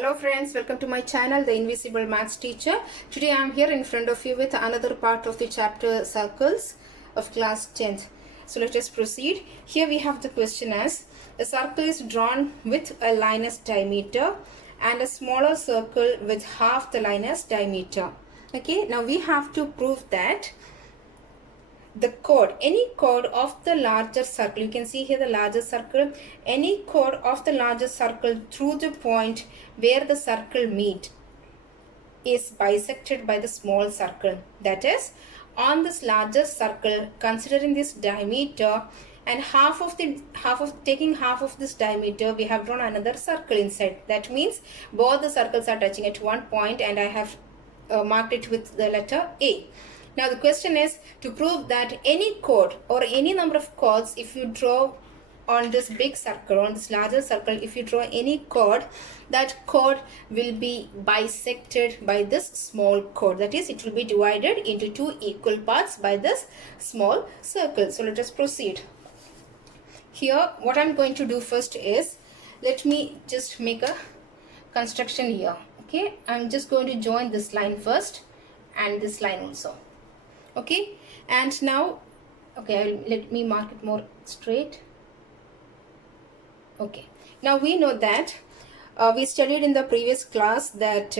Hello friends, welcome to my channel, The Invisible Maths Teacher. Today I am here in front of you with another part of the chapter circles of class 10th. So let us proceed. Here we have the question as, a circle is drawn with a line as diameter and a smaller circle with half the line as diameter. Okay, now we have to prove that the chord, any chord of the larger circle, you can see here the larger circle, any chord of the larger circle through the point where the circle meet is bisected by the small circle. That is, on this larger circle, considering this diameter and taking half of this diameter, we have drawn another circle inside. That means both the circles are touching at one point, and I have marked it with the letter A. Now the question is to prove that any chord or any number of chords, if you draw on this big circle, on this larger circle, if you draw any chord, that chord will be bisected by this small chord. That is, it will be divided into two equal parts by this small circle. So let us proceed. Here what I am going to do first is, let me just make a construction here. Okay, I am just going to join this line first and this line also. Okay, and now let me mark it more straight. Okay, now we know that we studied in the previous class that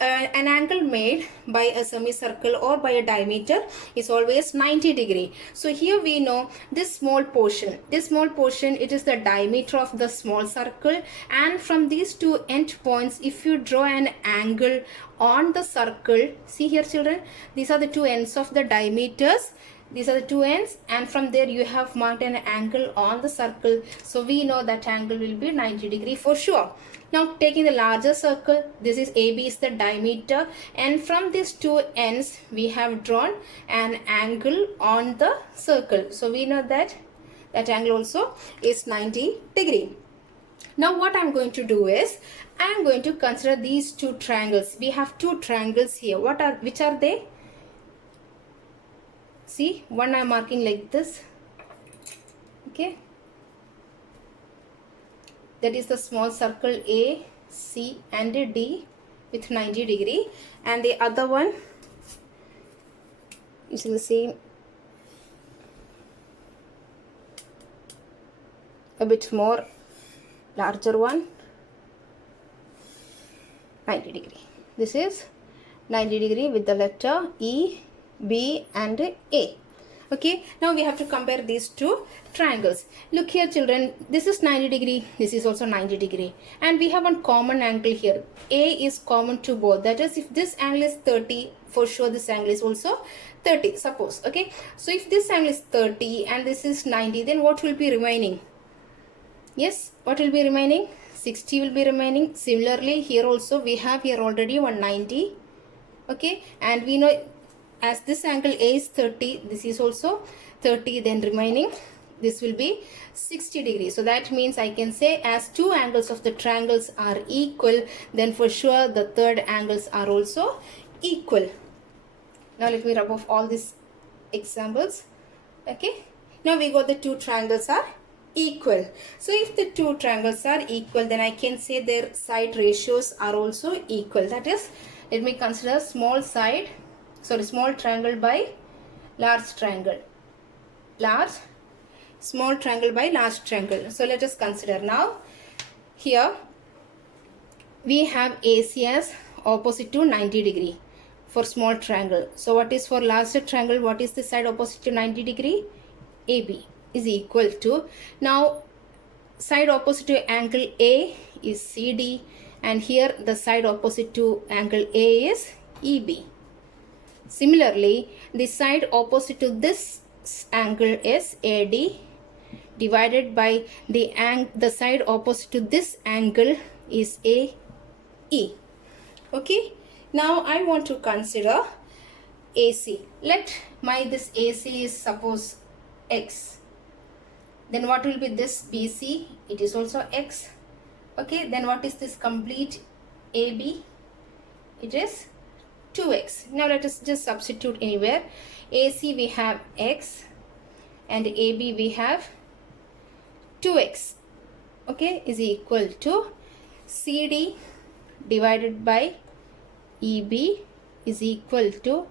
an angle made by a semicircle or by a diameter is always 90 degree. So here we know this small portion, it is the diameter of the small circle, and from these two end points, if you draw an angle on the circle, see here children, these are the two ends of the diameters. These are the two ends, and from there you have marked an angle on the circle. So we know that angle will be 90 degree for sure. Now taking the larger circle, this is AB is the diameter, and from these two ends we have drawn an angle on the circle. So we know that that angle also is 90 degree. Now what I am going to do is, I am going to consider these two triangles. We have two triangles here. Which are they? See, one I am marking like this. Okay, that is the small circle A, C and D with 90 degree, and the other one is the same, a bit more larger one, 90 degree. This is 90 degree with the letter E, B and A. Okay, now we have to compare these two triangles. Look here children, this is 90 degree, this is also 90 degree, and we have one common angle here. A is common to both. That is, if this angle is 30, for sure this angle is also 30, suppose. Okay, so if this angle is 30 and this is 90, then what will be remaining? Yes, what will be remaining? 60 will be remaining. Similarly here also we have here already 190. Okay, and we know as this angle A is 30, this is also 30, then remaining this will be 60 degrees. So that means I can say, as two angles of the triangles are equal, then for sure the third angles are also equal. Now let me rub off all these examples. Okay, now we got the two triangles are equal. So if the two triangles are equal, then I can say their side ratios are also equal. That is, let me consider small triangle by large triangle, small triangle by large triangle. So let us consider now. Here we have AC as opposite to 90 degree for small triangle. So what is for larger triangle? What is the side opposite to 90 degree? AB is equal to, now side opposite to angle A is CD, and here the side opposite to angle A is EB. Similarly, the side opposite to this angle is AD divided by the side opposite to this angle is AE. Okay, now I want to consider AC. Let this AC is suppose X. Then what will be this BC? It is also X. Okay, then what is this complete AB? It is 2x. Now let us just substitute anywhere. AC we have x and AB we have 2x. Okay, is equal to CD divided by EB is equal to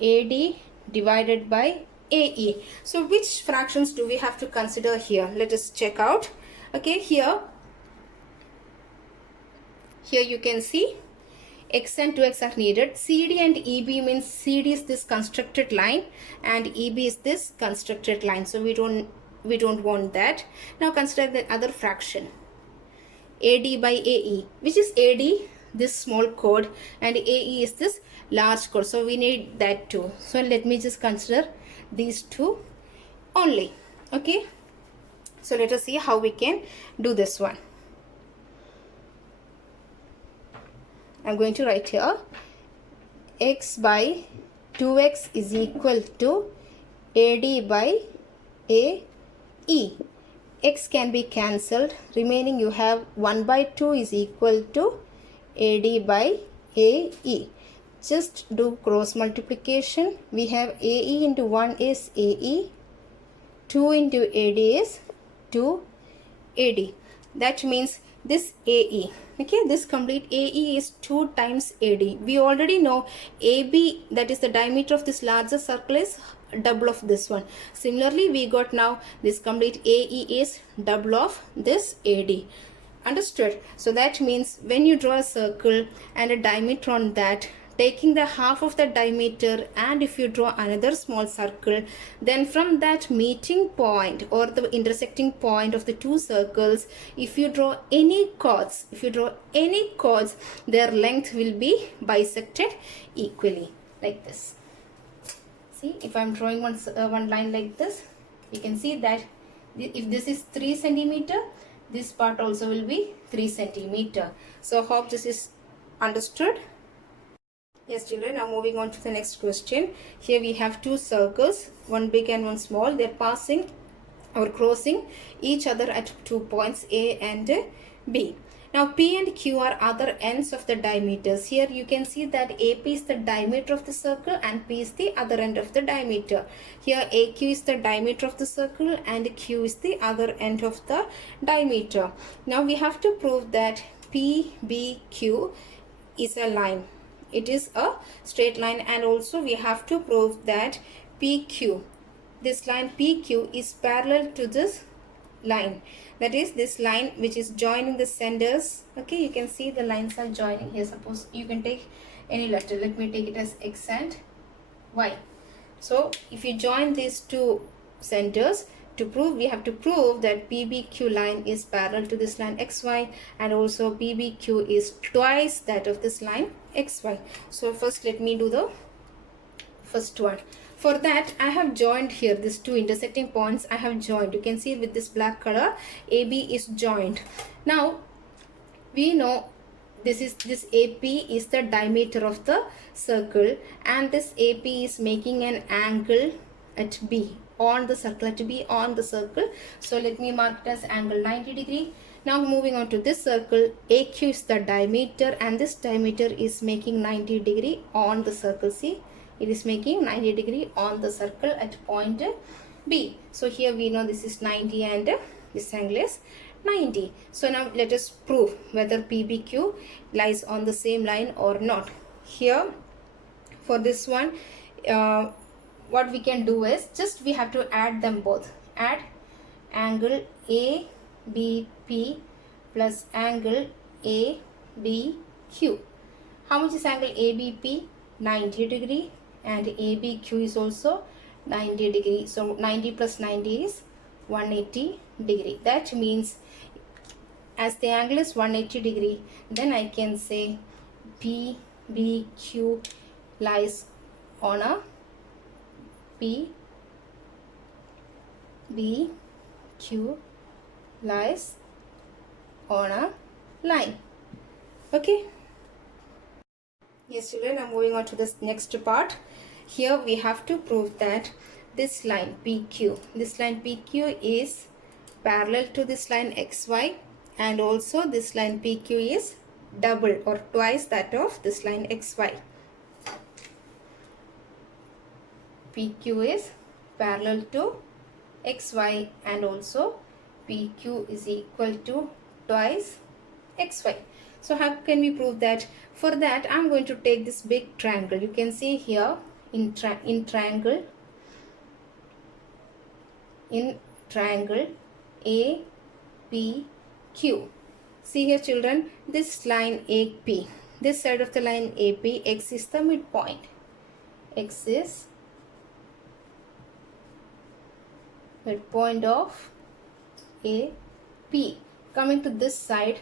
AD divided by AE. So which fractions do we have to consider here? Let us check out. Okay, here you can see X and 2X are needed. CD and EB means CD is this constructed line and EB is this constructed line. So we don't want that. Now consider the other fraction. AD by AE, which is AD, this small chord, and AE is this large chord. So we need that too. So let me just consider these two only. Okay. So let us see how we can do this one. I'm going to write here X by 2X is equal to AD by AE. X can be cancelled. Remaining you have 1 by 2 is equal to AD by AE. Just do cross multiplication. We have AE into 1 is AE. 2 into AD is 2AD. That means this AE, okay, this complete AE is 2 times AD. We already know AB, that is the diameter of this larger circle, is double of this one. Similarly, we got now this complete AE is double of this AD. Understood? So that means when you draw a circle and a diameter on that, taking the half of the diameter, and if you draw another small circle, then from that meeting point or the intersecting point of the two circles, if you draw any chords, their length will be bisected equally, like this. See, if I'm drawing one line like this, you can see that if this is 3 centimeter, this part also will be 3 centimeter. So hope this is understood. Yes children, now moving on to the next question. Here we have two circles, one big and one small. They're passing or crossing each other at 2 points A and B. Now P and Q are other ends of the diameters. Here you can see that AP is the diameter of the circle and P is the other end of the diameter. Here AQ is the diameter of the circle and Q is the other end of the diameter. Now we have to prove that PBQ is a line. It is a straight line, and also we have to prove that PQ, this line PQ is parallel to this line. That is this line which is joining the centers. Okay, you can see the lines are joining here. Suppose you can take any letter. Let me take it as X and Y. So if you join these two centers, to prove, we have to prove that PBQ line is parallel to this line XY, and also PBQ is twice that of this line XY. So first let me do the first one. For that I have joined here these two intersecting points. I have joined. You can see with this black color, AB is joined. Now we know this AP is the diameter of the circle, and this AP is making an angle at B on the circle, at B on the circle. So let me mark it as angle 90 degree. Now moving on to this circle, AQ is the diameter, and this diameter is making 90 degree on the circle. See, it is making 90 degree on the circle at point B. So here we know this is 90 and this angle is 90. So now let us prove whether PBQ lies on the same line or not. Here for this one, what we can do is just we have to add them both. Add angle A&B.P. plus angle A&B.Q. How much is angle A&B.P? 90 degree, and A&B.Q is also 90 degree. So 90 plus 90 is 180 degree. That means as the angle is 180 degree, then I can say PBQ lies on a PBQ lies on a line. Okay. Yes children, I'm moving on to this next part. Here we have to prove that this line PQ is parallel to this line XY, and also this line PQ is double or twice that of this line XY. PQ is parallel to XY, and also PQ is equal to twice XY. So how can we prove that? For that, I'm going to take this big triangle. You can see here in triangle A, P, Q. See here children, this line AP, this side of the line AP, X is the midpoint. X is midpoint of AP. Coming to this side,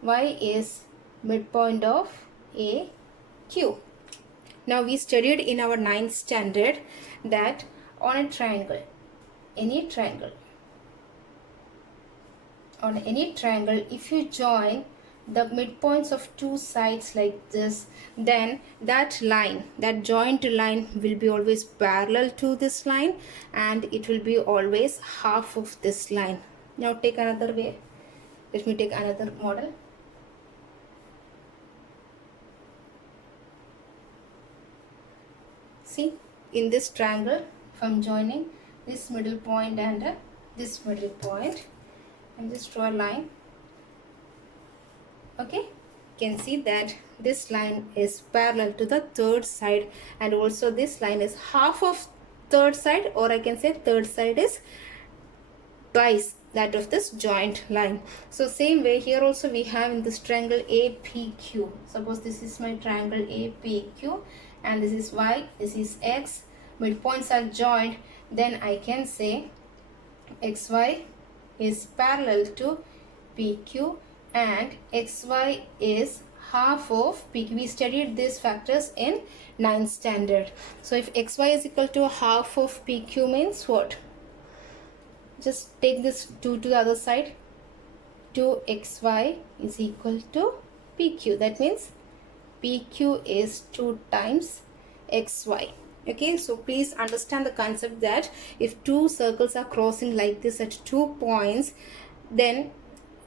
Y is midpoint of AQ. Now we studied in our 9th standard that on a triangle, on any triangle, if you join the midpoints of two sides like this, then that line, that joint line will be always parallel to this line, and it will be always half of this line. Now take another way. Let me take another model. See, in this triangle, if I'm joining this middle point and this middle point, and just draw a line. Okay, you can see that this line is parallel to the third side, and also this line is half of third side, or I can say third side is twice that of this joint line. So same way here also we have in this triangle APQ. Suppose this is my triangle APQ, and this is Y, this is X, midpoints are joined, then I can say XY is parallel to PQ and XY is half of PQ. We studied these factors in 9th standard. So if XY is equal to half of PQ means what? Just take this 2 to the other side. 2XY is equal to PQ. That means PQ is 2 times XY. Okay, so please understand the concept that if two circles are crossing like this at 2 points, then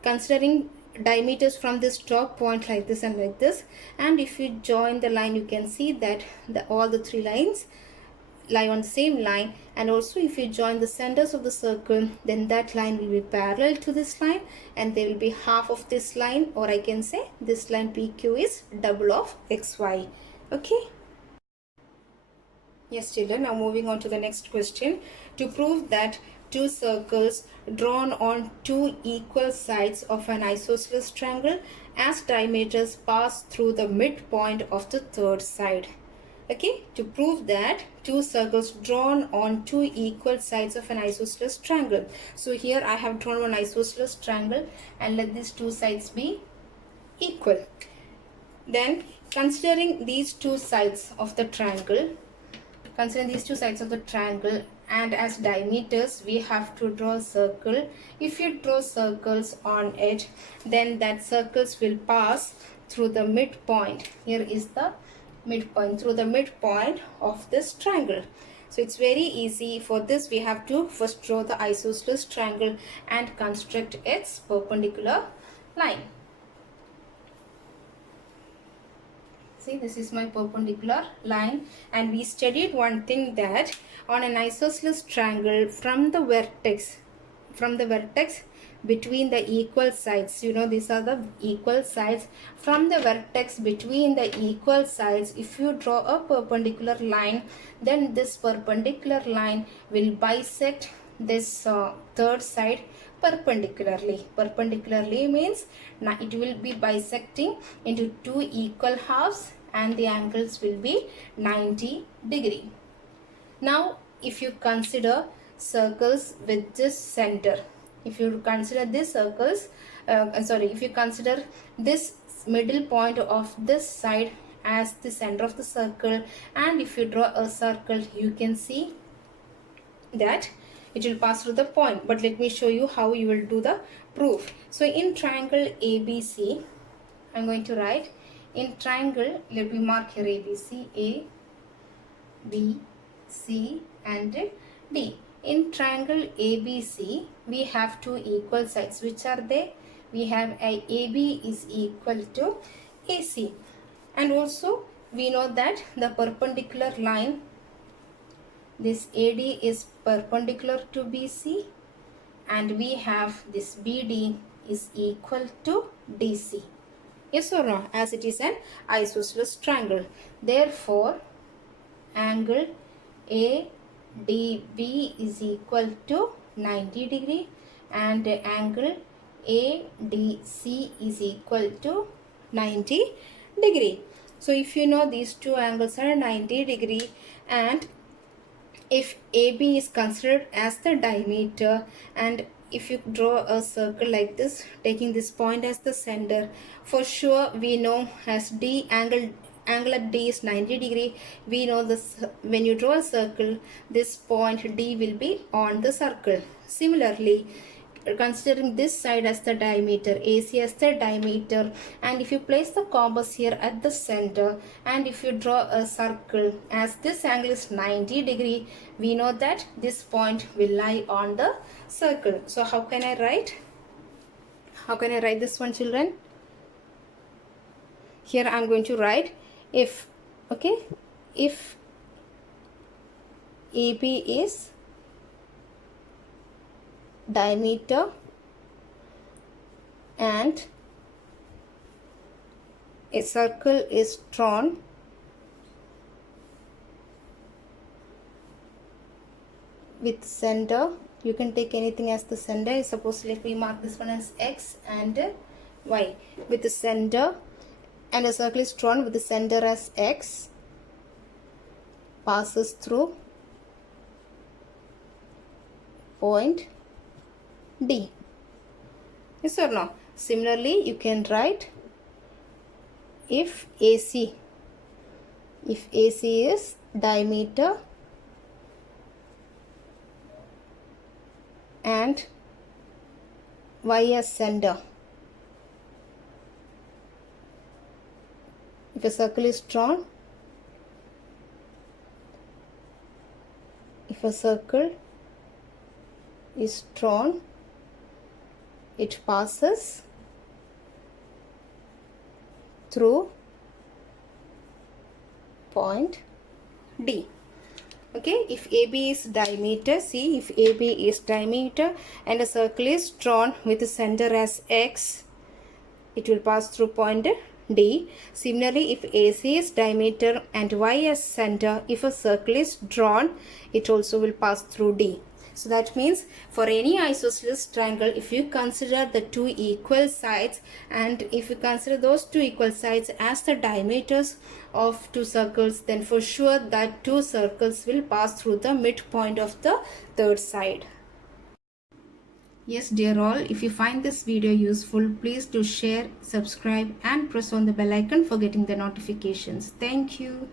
considering diameters from this top point like this and like this, and if you join the line, you can see that all the 3 lines lie on the same line, and also if you join the centers of the circle, then that line will be parallel to this line, and they will be half of this line, or I can say this line PQ is double of XY. Okay. Yes children, now moving on to the next question. To prove that two circles drawn on two equal sides of an isosceles triangle as diameters pass through the midpoint of the third side. Okay, to prove that two circles drawn on two equal sides of an isosceles triangle. So here I have drawn one isosceles triangle, and let these two sides be equal. Then considering these two sides of the triangle, and as diameters we have to draw a circle. If you draw circles on it, then that circles will pass through the midpoint. Here is the midpoint, through the midpoint of this triangle. So it's very easy. For this we have to first draw the isosceles triangle and construct its perpendicular line. See, this is my perpendicular line, and we studied one thing, that on an isosceles triangle, from the vertex between the equal sides, you know, these are the equal sides, from the vertex between the equal sides, if you draw a perpendicular line, then this perpendicular line will bisect this third side perpendicularly. Perpendicularly means it will be bisecting into two equal halves, and the angles will be 90 degree. Now if you consider circles with this center, if you consider this circles if you consider this middle point of this side as the center of the circle, and if you draw a circle, you can see that it will pass through the point. But let me show you how you will do the proof. So in triangle ABC, I'm going to write in triangle, let me mark here ABC, A, B, C and D. In triangle ABC, we have two equal sides. Which are they? We have AB is equal to AC, and also we know that the perpendicular line, this AD is perpendicular to BC, and we have this BD is equal to DC. Yes or no? As it is an isosceles triangle. Therefore, angle ADB is equal to 90 degree and angle ADC is equal to 90 degree. So if you know these two angles are 90 degree, and if AB is considered as the diameter, and if you draw a circle like this taking this point as the center, for sure we know as D angle at D is 90 degree. We know this, when you draw a circle, this point D will be on the circle. Similarly, considering this side as the diameter, AC as the diameter, and if you place the compass here at the center, and if you draw a circle, as this angle is 90 degree, we know that this point will lie on the circle. So how can I write this one, children? Here I am going to write if, okay, if AB is diameter and a circle is drawn with center, you can take anything as the center. Suppose let me mark this one as X and Y with the center, and a circle is drawn with the center as X, passes through point D. Yes or no? Similarly, you can write if AC is diameter and Y as center. If a circle is drawn, it passes through point D. Okay, if AB is diameter, see, if AB is diameter and a circle is drawn with the center as X, it will pass through point D. Similarly, if AC is diameter and Y as center, if a circle is drawn, it also will pass through D. So that means for any isosceles triangle, if you consider the two equal sides, and if you consider those two equal sides as the diameters of two circles, then for sure that two circles will pass through the midpoint of the third side. Yes, dear all, if you find this video useful, please do share, subscribe and press on the bell icon for getting the notifications. Thank you.